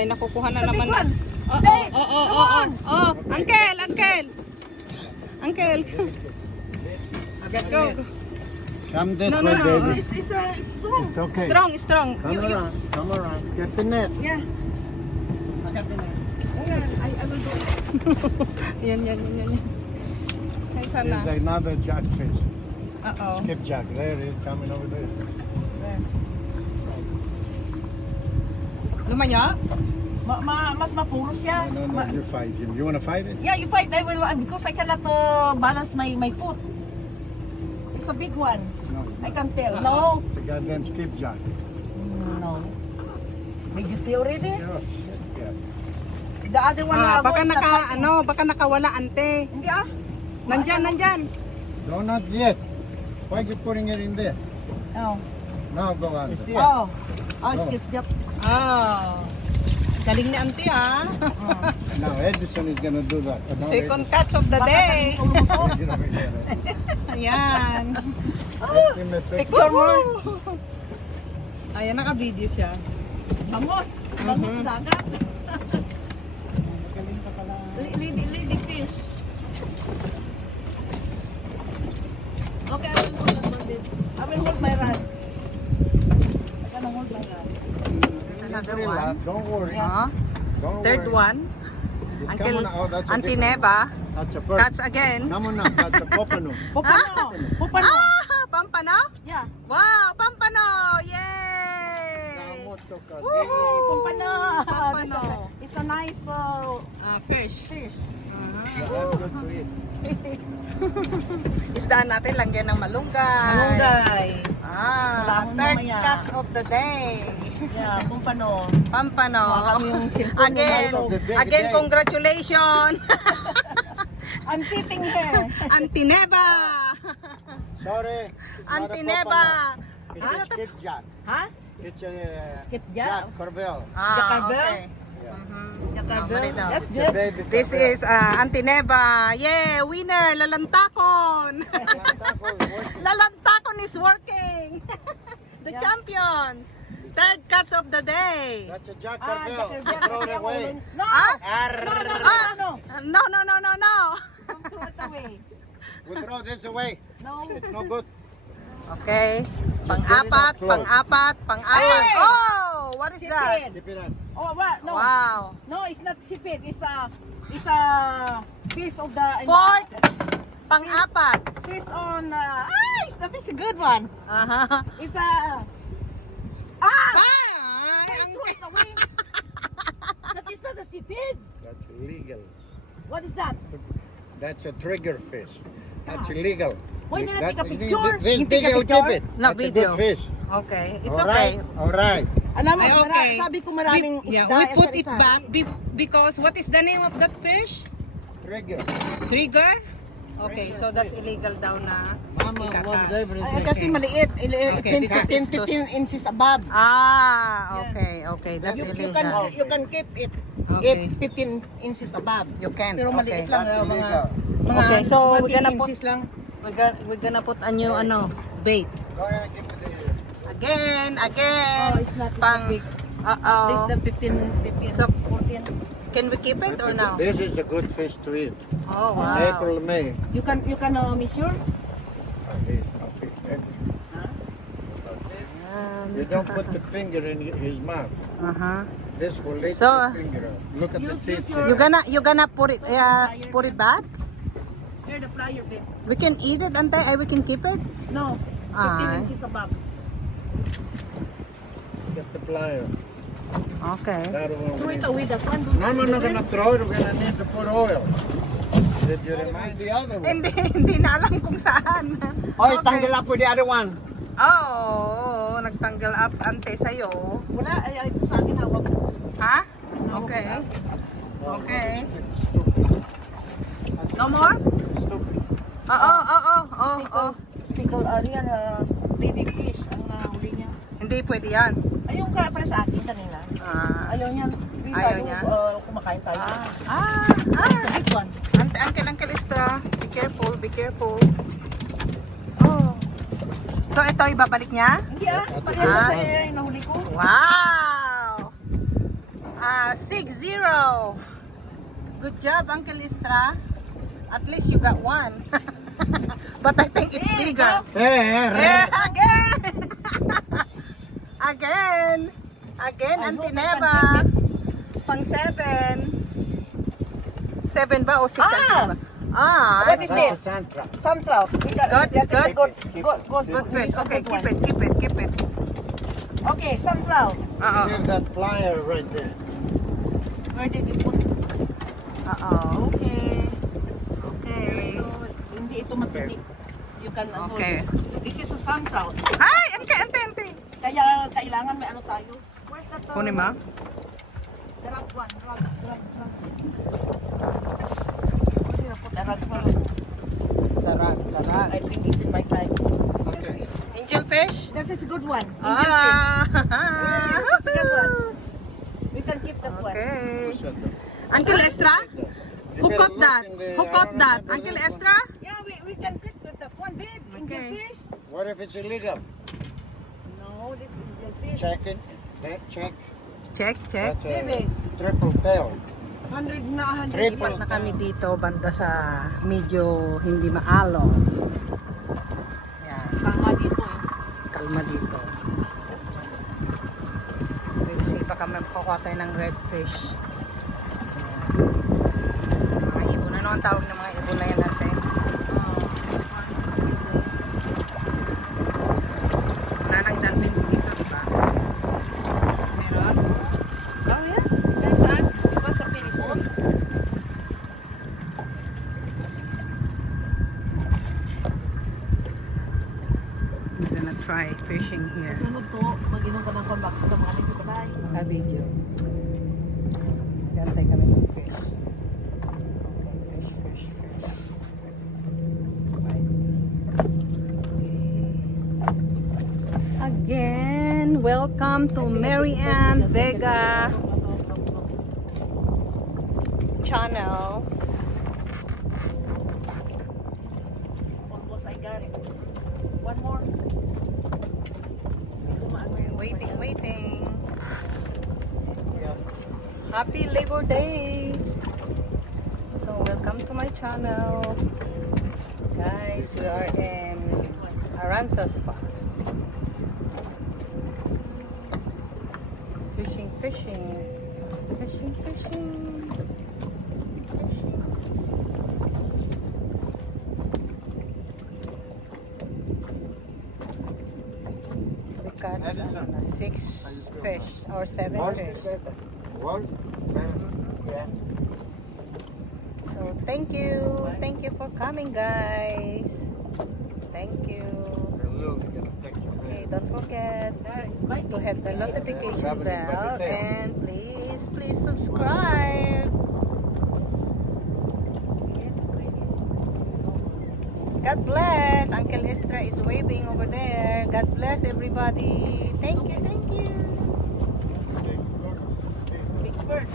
may nakukuha na naman. Oh, uncle. Go. Come this No. way, baby. It's strong. It's okay. Strong. Come around. Get the net. Yeah. I got the net. I will do it. Yan. Ay, sana. There's another jackfish. Uh-oh. Skipjack. There it is coming over there. Lumaya? Mas mapuro siya. No, you fight him. You want to fight it? Yeah, you fight. I will because I cannot balance my foot. It's a big one. No. I can tell. No. It's a goddamn skipjack. No. Did you see already? Yeah. The other one. Baka nakawala, ante. Hindi Nandyan. No, not yet. Why are you putting it in there? Oh. Now go on. Skip jump. Oh. Galing ni ante ah. Now Edison is gonna do that. Second catch of the day. Ayan. Picture mo. Ayan, naka-video siya. Bangos dagat. Lady fish. Okay, I will hold that one, babe. I will hold my rod. I can hold my rod. There's another one. Don't worry. Don't Third worry. one. It's Uncle coming out. That's a Auntie different Neva. one. That's a bird. Catch again. No, that's a popano. Pupano. Pampano? Yeah. Wow, pampano! Yay! Pupano. Pampano. It's a nice Fish. fish. Good to eat. Isdaan natin, lagyan ng malunggay. Malunggay. Malahon Third mamaya. catch of the day. Yeah, pupano. Pampano. Hawakan yung cellphone mo, Marlo. Again, congratulations! I'm sitting here. Auntie Neva! Sorry. Auntie Neva! It's a skipjack. Ha? It's a Skipjack? Jack Carvel. Okay. Ganito. That's It's a good. baby This Carvel. is Auntie Neva. Yeah, winner! Lalantakon! Lalantakon is working! The champion! Third catch of the day! That's a Jack Ah, Carvel. Jack Throw it away. No! Ah? No! No! Don't throw it away. We throw this away. No. It's no good. Okay. Pang-apat. Hey! Oh! What is that? Sipit. Keep it up. Oh, what? No. Wow. No, it's not sipit. It's a piece of the Fourth. Pang-apat. piece on that is a good one. Aha. It's a ah! Ang- Throw it away. That is not a sipit. That's illegal. What is that? That's a trigger fish. That's illegal. Why did I take a That- picture? This You big take a out picture? keep it. No, That's video. a good fish. Okay. It's okay. Alright. Alam mo, Ay, okay. sabi ko maraming We isda. put it isa-isa. back because what is the name of that fish? Trigger. Trigger? Okay, so that's illegal daw na Mama ikakas. wants everything. Ay, kasi maliit. Okay, because it's 15 inches above. Okay, that's You illegal. can keep it Okay. 15 inches above. You can, Pero maliit okay. lang. That's mga illegal. Okay, so mga we're gonna 10 put inches lang. we're gonna put a new bait. Go ahead and give me the... Again. Oh, it's not Pang big. This the 15, So, 14. can we keep it or no? This is a good fish to eat. Oh, In wow. April, May. You can measure? It's not big. You don't put the finger in his mouth. Uh-huh. This will lick So, the finger out. Look at the use teeth. your- You gonna put it back? Here the plier, babe. We can eat it, ante. We can keep it. No, 15 Ah. inches above. Get the plier. Okay. That one. Throw it away, that one. No, we're not gonna throw it. We're gonna need to put oil. Did you remind the other one? Hindi na alam kung saan. Oh, tangle up with the other one. Oh, nagtanggal up ante sa'yo. Wala, ay, sa akin hawak. Ha? Okay. Okay. No more? Stupid. Oo. Speckle, yan, baby fish, ang huli niya. Hindi pwede yan. Ayun ka para sa akin kanina. Ayaw niya. Ayaw niya? Kumakain tayo. Sa big one. Uncle Istra. Be careful. Oh. So ito ibabalik niya? Hindi parehas sa nahuli ko. Wow! 6-0. Good job, Uncle Istra. At least you got one. But I think it's bigger. Eh, again! Again, Auntie Neva. Pang 7. 7 ba o 6? What is this? Santra. Suntrout. It's good, it's good. Good fish. Okay, keep it. Okay, suntrout. Leave that plier right there. Where did you put? Okay. Hindi ito matinik. You can hold. Okay. This is a suntrout. Ay, ante. Kaya kailangan may ano tayo. Where's that? Kunin mo. The rug one. Rugs. Where did I put the rug one? Taran. I think it's in my bag. Okay. Angel fish? This is a good one. Ah. This is a good one. We can keep that one. Okay. Push it down. Uncle Estra? You Who better caught look that? in the Who caught that? Aransas Uncle river. Estra? Yeah, we can keep that one, babe. Okay. Angel fish? What if it's illegal? No, this is angel fish. Check it. Check. Check. That's a Baby. triple tail. 100 na 100. Triple. Lipat na kami dito banda sa medyo hindi maalon. Yan, Tama dito eh. kalma dito. We'll see, baka magkukuha tayo ng redfish. Mga ibon. Ano ang tawag ng mga ibon na yan natin? Wala nang dolphins dito, diba? Meron? Oh yeah? Ganyan? Di ba sa Philippines? I'm gonna try fishing here. Sunod to, mag-inom ka ng comeback sa mga aling sa bahay. A video. Gantay kami ng fish. Okay, fish. Right. Okay. Again, welcome to Mary Ann Vega channel. Almost I got it. One more. Waiting. Happy Labor Day. So welcome to my channel. Guys, we are in Aransas Falls. Fishing. We caught 6 fish or 7 fish. What? Yeah. So thank you for coming, guys. Thank you. Okay, don't forget to hit the notification bell and please subscribe. God bless. Uncle Estra is waving over there. God bless everybody. Thank you. Big bird.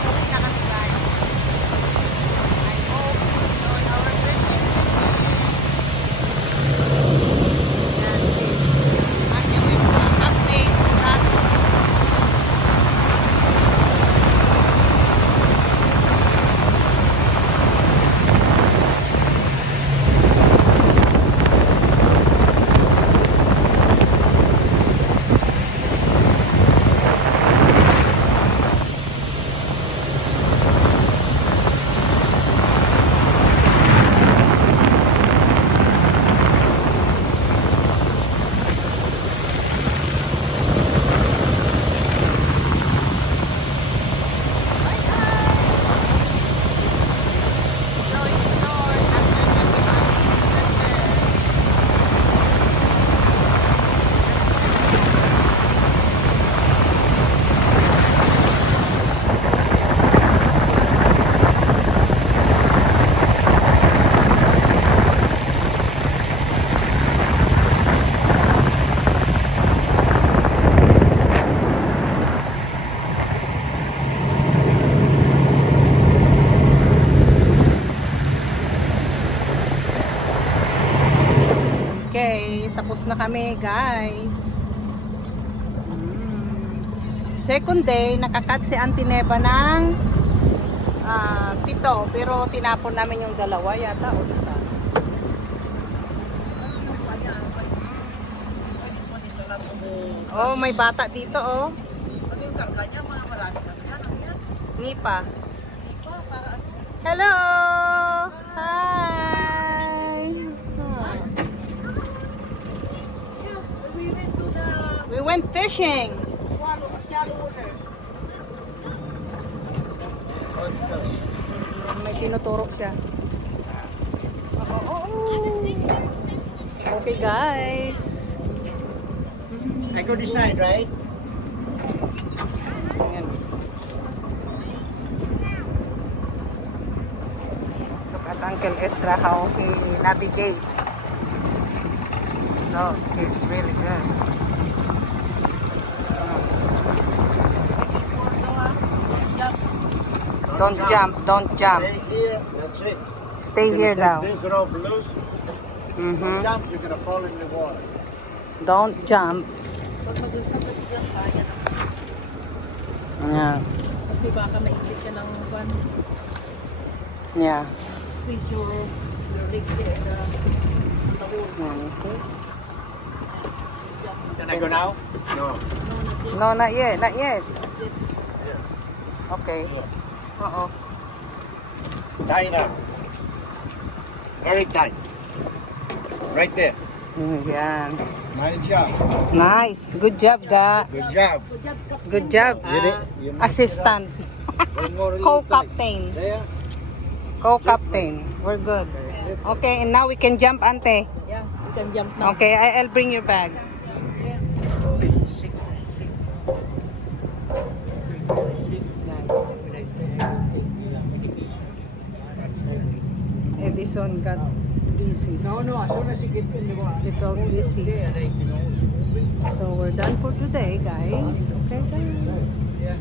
Okay na kami, guys. Tapos na kami, guys. Second day, nakakat si Auntie Neva ng 7, pero tinapon namin yung 2 yata o 1. Oh, may bata dito, oh. Ano yung karga niya? Mga marami na yan. Ano yan? Nipa. Ipa, para ano? Hello! Hi! Yeah, we went to the We went fishing. shallow water. May tinuturo siya. Okay, guys. I go this side, right? Ayan. Look at Uncle Estra how he navigate. Look, he's really good. Don't jump, don't jump. Stay here, that's it. Stay When here you take now. This rope loose, Mhm. jump, you're gonna fall in the water. Don't jump. Pag mag-us na kasi dyan, kaya na. Yeah. Kasi baka maiklit ka ng one. Yeah. Squeeze your legs there in the hole. Yeah, you see? Can I go now? No. No, not yet, not yet. Okay. Uh-oh. Tight up. Very tight. Right there. Yan. Nice job. Nice. Good job, ga. Good job. Good job. You messed Assistant. it up. One more little Co-captain. tight. There. Co-captain. We're good. Okay, and now we can jump, ante. Yeah, you can jump now. Okay, I'll bring your bag. Edison got dizzy. No, as soon as you get in the water. They felt dizzy. And then, you know, So we're done for today, guys. Okay, guys. yeah.